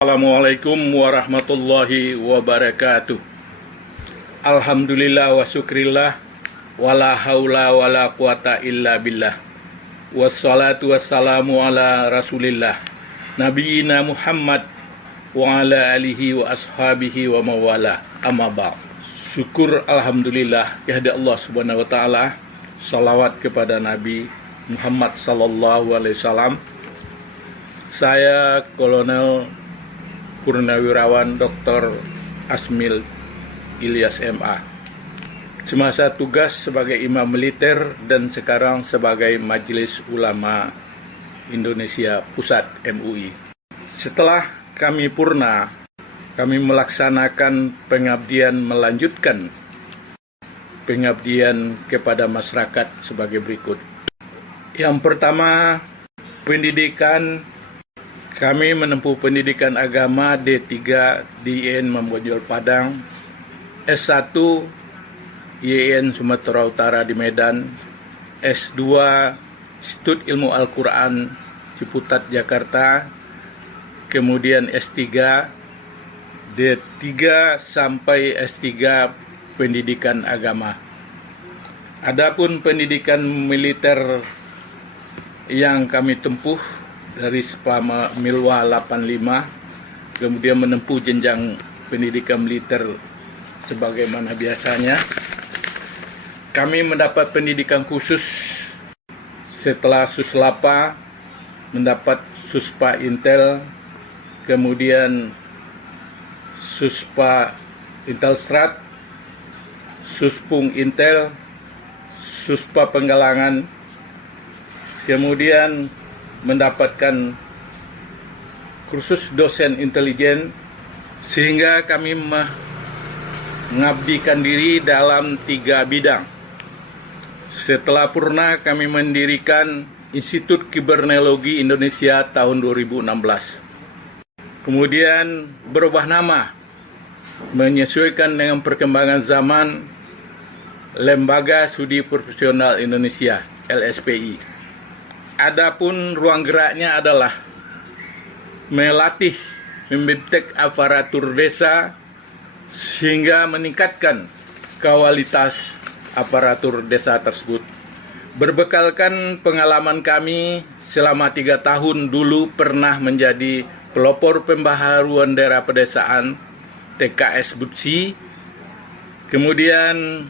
Assalamualaikum warahmatullahi wabarakatuh. Alhamdulillah wa syukrillah, wala haula wala quwata illa billah. Wassalatu wassalamu ala rasulillah, nabiyina Muhammad wa ala alihi wa ashabihi wa mawala, amma ba'd. Syukur alhamdulillah kehadirat Allah subhanahu wa ta'ala. Salawat kepada Nabi Muhammad sallallahu alaihi wasallam. Saya Kolonel Purnawirawan Dr. Asmil Ilyas MA, semasa tugas sebagai imam militer dan sekarang sebagai Majelis Ulama Indonesia Pusat MUI. Setelah kami purna, kami melaksanakan melanjutkan pengabdian kepada masyarakat sebagai berikut. Yang pertama, pendidikan. Kami menempuh pendidikan agama D3 di IAIN Membojol Padang, S1 IAIN Sumatera Utara di Medan, S2 Institut Ilmu Al-Quran Ciputat Jakarta, kemudian S3 D3 sampai S3 pendidikan agama. Adapun pendidikan militer yang kami tempuh dari Spama Milwa 85, kemudian menempuh jenjang pendidikan militer sebagaimana biasanya. Kami mendapat pendidikan khusus setelah Suslapa, mendapat Suspa Intel, kemudian Suspa Intelstrat, Suspung Intel, Suspa Penggalangan, kemudian mendapatkan kursus dosen intelijen, sehingga kami mengabdikan diri dalam 3 bidang. Setelah purna, kami mendirikan Institut Kiberneologi Indonesia tahun 2016. Kemudian berubah nama, menyesuaikan dengan perkembangan zaman, Lembaga Studi Profesional Indonesia LSPI. Adapun ruang geraknya adalah melatih, membentuk aparatur desa sehingga meningkatkan kualitas aparatur desa tersebut. Berbekalkan pengalaman kami selama 3 tahun dulu pernah menjadi pelopor pembaharuan daerah pedesaan TKS Butsi. Kemudian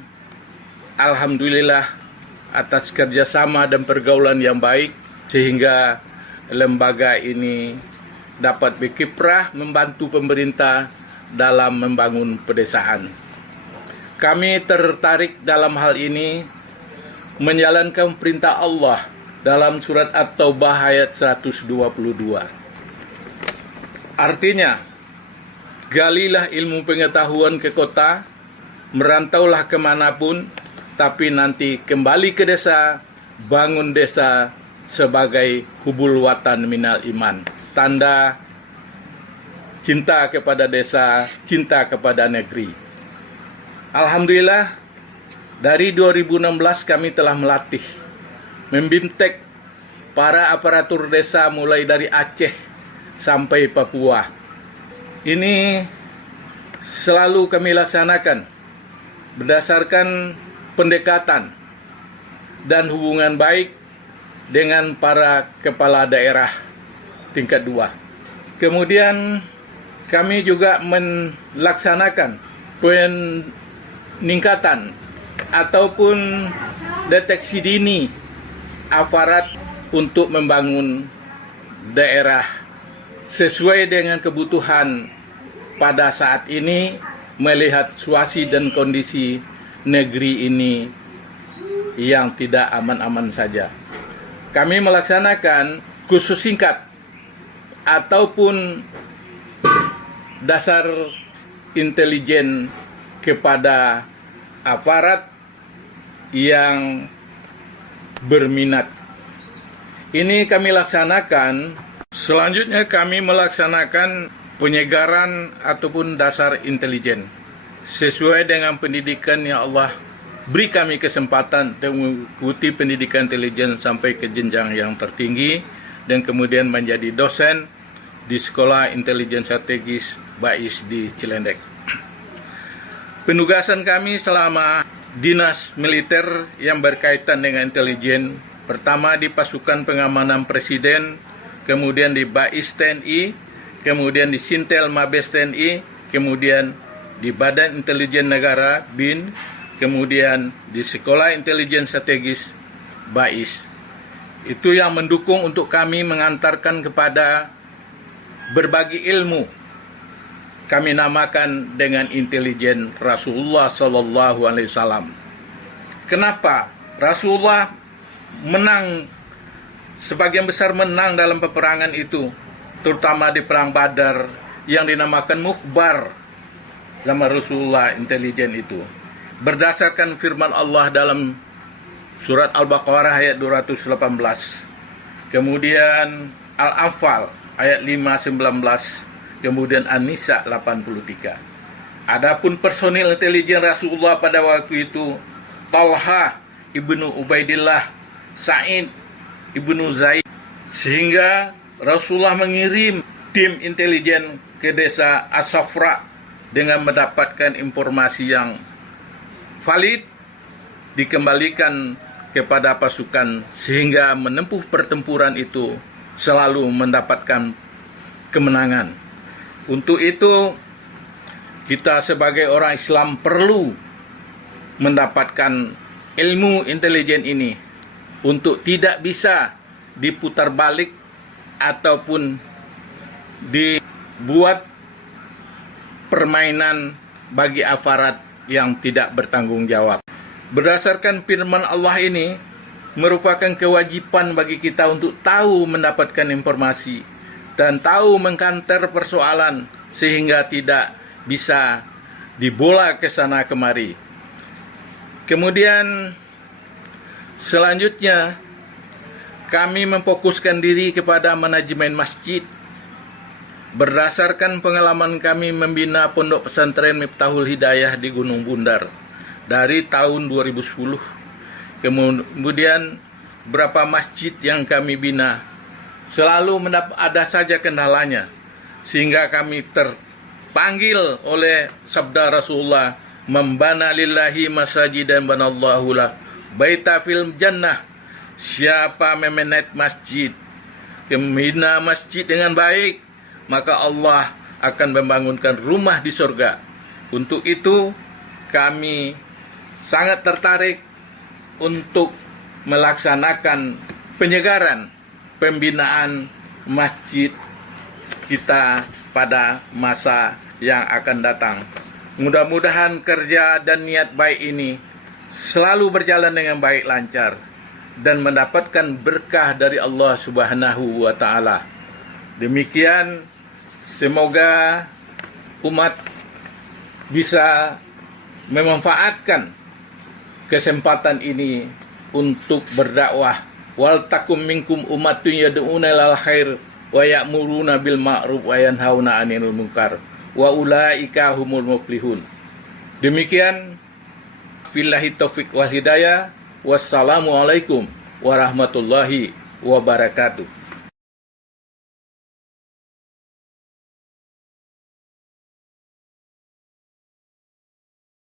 alhamdulillah atas kerjasama dan pergaulan yang baik, sehingga lembaga ini dapat berkiprah membantu pemerintah dalam membangun pedesaan. Kami tertarik dalam hal ini menjalankan perintah Allah dalam surat At-Taubah ayat 122. Artinya, galilah ilmu pengetahuan ke kota, merantaulah kemanapun, tapi nanti kembali ke desa, bangun desa sebagai hubul watan minal iman. Tanda cinta kepada desa, cinta kepada negeri. Alhamdulillah, dari 2016 kami telah melatih, membintek para aparatur desa mulai dari Aceh sampai Papua. Ini selalu kami laksanakan berdasarkan pendekatan dan hubungan baik dengan para kepala daerah tingkat 2. Kemudian kami juga melaksanakan peningkatan ataupun deteksi dini aparat untuk membangun daerah sesuai dengan kebutuhan pada saat ini, melihat situasi dan kondisi negeri ini yang tidak aman-aman saja. Kami melaksanakan kursus singkat ataupun dasar intelijen kepada aparat yang berminat. Ini kami laksanakan. Selanjutnya kami melaksanakan penyegaran ataupun dasar intelijen sesuai dengan pendidikan yang Allah beri kami kesempatan untuk mengikuti pendidikan intelijen sampai ke jenjang yang tertinggi dan kemudian menjadi dosen di Sekolah Intelijen Strategis BAIS di Cilendek. Penugasan kami selama dinas militer yang berkaitan dengan intelijen, pertama di pasukan pengamanan presiden, kemudian di BAIS TNI, kemudian di Sintel Mabes TNI, kemudian di Badan Intelijen Negara BIN, kemudian di Sekolah Intelijen Strategis BAIS. Itu yang mendukung untuk kami mengantarkan kepada berbagi ilmu. Kami namakan dengan intelijen Rasulullah Sallallahu Alaihi Wasallam. Kenapa? Rasulullah menang, sebagian besar menang dalam peperangan itu, terutama di perang Badar yang dinamakan Mukhbar sama Rasulullah intelijen itu. Berdasarkan firman Allah dalam surat Al-Baqarah ayat 218, kemudian Al-Anfal ayat 5:19, kemudian An-Nisa 83. Adapun personil intelijen Rasulullah pada waktu itu, Talha ibnu Ubaidillah, Sa'id ibnu Zaid, sehingga Rasulullah mengirim tim intelijen ke desa As-Safra dengan mendapatkan informasi yang valid, dikembalikan kepada pasukan sehingga menempuh pertempuran itu selalu mendapatkan kemenangan. Untuk itu kita sebagai orang Islam perlu mendapatkan ilmu intelijen ini untuk tidak bisa diputar balik ataupun dibuat permainan bagi aparat yang tidak bertanggung jawab. Berdasarkan firman Allah ini merupakan kewajiban bagi kita untuk tahu mendapatkan informasi dan tahu mengkanter persoalan sehingga tidak bisa dibola ke sana kemari. Kemudian selanjutnya kami memfokuskan diri kepada manajemen masjid. Berdasarkan pengalaman kami membina pondok pesantren Miftahul Hidayah di Gunung Bundar dari tahun 2010. Kemudian berapa masjid yang kami bina selalu ada saja kendalanya, sehingga kami terpanggil oleh sabda Rasulullah, membana lillahi masajidan banallahu lah baita fil jannah. Siapa memanage masjid, membina masjid dengan baik, maka Allah akan membangunkan rumah di surga. Untuk itu kami sangat tertarik untuk melaksanakan penyegaran pembinaan masjid kita pada masa yang akan datang. Mudah-mudahan kerja dan niat baik ini selalu berjalan dengan baik, lancar, dan mendapatkan berkah dari Allah Subhanahu wa Ta'ala. Demikian, semoga umat bisa memanfaatkan kesempatan ini untuk berdakwah. Wal takum minkum ummatun yad'una ilal khair wa ya'muruna bil ma'ruf wa yanhauna 'anil munkar wa ulaika humul muflihun. Demikian, billahi taufik wal hidayah. Wassalamualaikum warahmatullahi wabarakatuh.